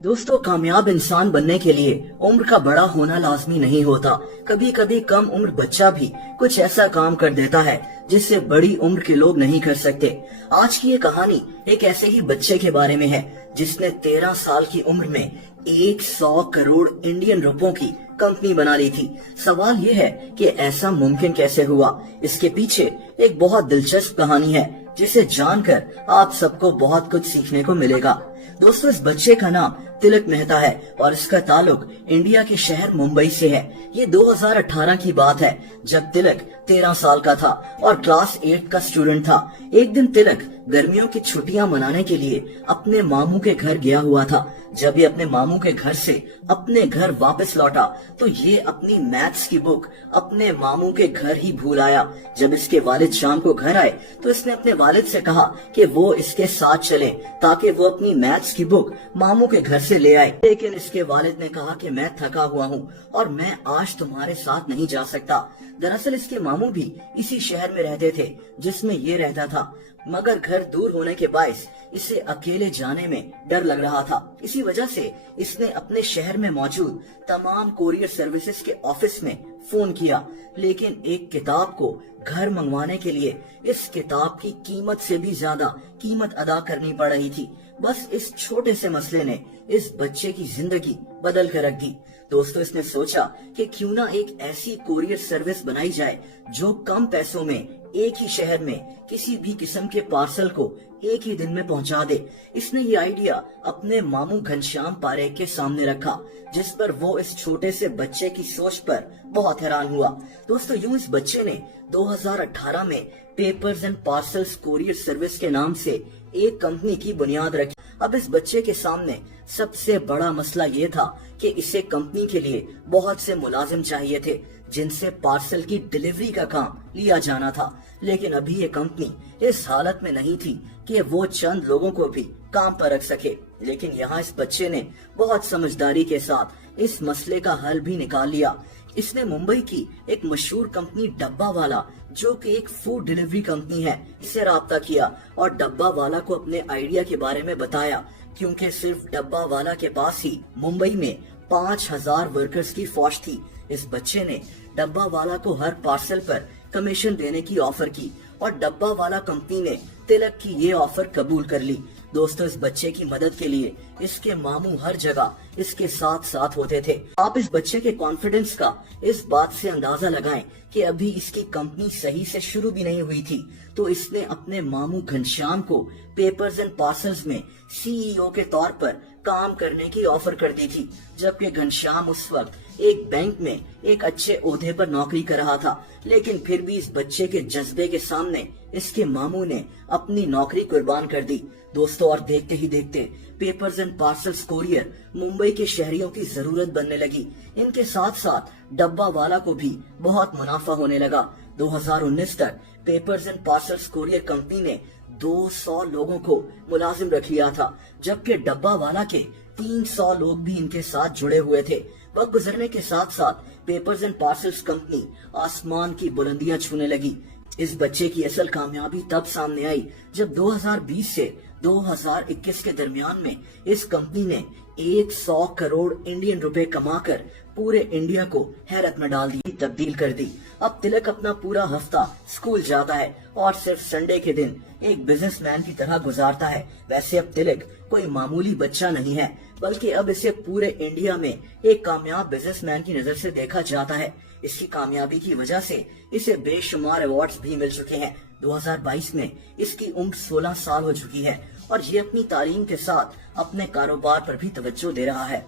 दोस्तों, कामयाब इंसान बनने के लिए उम्र का बड़ा होना लाजमी नहीं होता। कभी कभी कम उम्र बच्चा भी कुछ ऐसा काम कर देता है जिससे बड़ी उम्र के लोग नहीं कर सकते। आज की ये कहानी एक ऐसे ही बच्चे के बारे में है जिसने 13 साल की उम्र में 100 करोड़ इंडियन रुपयों की कंपनी बना ली थी। सवाल ये है कि ऐसा मुमकिन कैसे हुआ। इसके पीछे एक बहुत दिलचस्प कहानी है जिसे जानकर आप सबको बहुत कुछ सीखने को मिलेगा। दोस्तों, इस बच्चे का नाम तिलक मेहता है और इसका ताल्लुक इंडिया के शहर मुंबई से है। ये 2018 की बात है जब तिलक 13 साल का था और क्लास 8 का स्टूडेंट था। एक दिन तिलक गर्मियों की छुट्टियां मनाने के लिए अपने मामू के घर गया हुआ था। जब ये अपने मामू के घर से अपने घर वापस लौटा तो ये अपनी मैथ्स की बुक अपने मामू के घर ही भूल आया। जब इसके वालिद शाम को घर आए तो इसने अपने वालिद से कहा कि वो इसके साथ चलें ताकि वो अपनी मैथ्स की बुक मामू के घर से ले आए। लेकिन इसके वालिद ने कहा कि मैं थका हुआ हूँ और मैं आज तुम्हारे साथ नहीं जा सकता। दरअसल इसके मामू भी इसी शहर में रहते थे जिसमें ये रहता था, मगर घर दूर होने के बायस इसे अकेले जाने में डर लग रहा था। इसी वजह से इसने अपने शहर में मौजूद तमाम कोरियर सर्विसेज के ऑफिस में फोन किया, लेकिन एक किताब को घर मंगवाने के लिए इस किताब की कीमत से भी ज्यादा कीमत अदा करनी पड़ रही थी। बस इस छोटे से मसले ने इस बच्चे की जिंदगी बदल कर रख दी। दोस्तों, इसने सोचा कि क्यों ना एक ऐसी कोरियर सर्विस बनाई जाए जो कम पैसों में एक ही शहर में किसी भी किस्म के पार्सल को एक ही दिन में पहुंचा दे। इसने ये आइडिया अपने मामू घनश्याम पारेख के सामने रखा, जिस पर वो इस छोटे से बच्चे की सोच पर बहुत हैरान हुआ। दोस्तों, यूं इस बच्चे ने 2018 में papers and parcels courier service के नाम से एक कंपनी की बुनियाद रखी। अब इस बच्चे के सामने सबसे बड़ा मसला ये था कि इसे कंपनी के लिए बहुत से मुलाजिम चाहिए थे जिनसे पार्सल की डिलीवरी का काम लिया जाना था। लेकिन अभी ये कंपनी इस हालत में नहीं थी कि वो चंद लोगों को भी काम पर रख सके। लेकिन यहाँ इस बच्चे ने बहुत समझदारी के साथ इस मसले का हल भी निकाल लिया। इसने मुंबई की एक मशहूर कंपनी डब्बा वाला, जो कि एक फूड डिलीवरी कंपनी है, इससे राब्ता किया और डब्बा वाला को अपने आइडिया के बारे में बताया, क्योंकि सिर्फ डब्बा वाला के पास ही मुंबई में 5000 वर्कर्स की फौज थी। इस बच्चे ने डब्बा वाला को हर पार्सल पर कमीशन देने की ऑफर की और डब्बा वाला कंपनी ने तिलक की ये ऑफर कबूल कर ली। दोस्तों, इस बच्चे की मदद के लिए इसके मामू हर जगह इसके साथ साथ होते थे। आप इस बच्चे के कॉन्फिडेंस का इस बात से अंदाजा लगाएं कि अभी इसकी कंपनी सही से शुरू भी नहीं हुई थी तो इसने अपने मामू घनश्याम को पेपर्स एंड पार्सल्स में सीईओ के तौर पर काम करने की ऑफर कर दी थी, जबकि घनश्याम उस वक्त एक बैंक में एक अच्छे ओहदे पर नौकरी कर रहा था। लेकिन फिर भी इस बच्चे के जज्बे के सामने इसके मामू ने अपनी नौकरी कुर्बान कर दी। दोस्तों, और देखते ही देखते papers and parcels courier Mumbai के शहरियों की जरूरत बनने लगी। इनके साथ साथ डब्बा वाला को भी बहुत मुनाफा होने लगा। 2019 तक papers and parcels courier company ने 200 लोगों को मुलाजिम रख लिया था, जबकि डब्बा वाला के 300 लोग भी इनके साथ जुड़े हुए थे। वक्त गुजरने के साथ साथ पेपर्स एंड पार्सल्स कंपनी आसमान की बुलंदियां छूने लगी। इस बच्चे की असल कामयाबी तब सामने आई जब 2020 से 2021 के दरमियान में इस कंपनी ने 100 करोड़ इंडियन रुपए कमाकर पूरे इंडिया को हैरत में डाल दी, तब्दील कर दी। अब तिलक अपना पूरा हफ्ता स्कूल जाता है और सिर्फ संडे के दिन एक बिजनेसमैन की तरह गुजारता है। वैसे अब तिलक कोई मामूली बच्चा नहीं है, बल्कि अब इसे पूरे इंडिया में एक कामयाब बिजनेसमैन की नजर से देखा जाता है। इसकी कामयाबी की वजह से इसे बेशुमार अवार्ड्स भी मिल चुके हैं। 2022 में इसकी उम्र 16 साल हो चुकी है और ये अपनी तालीम के साथ अपने कारोबार पर भी तवज्जो दे रहा है।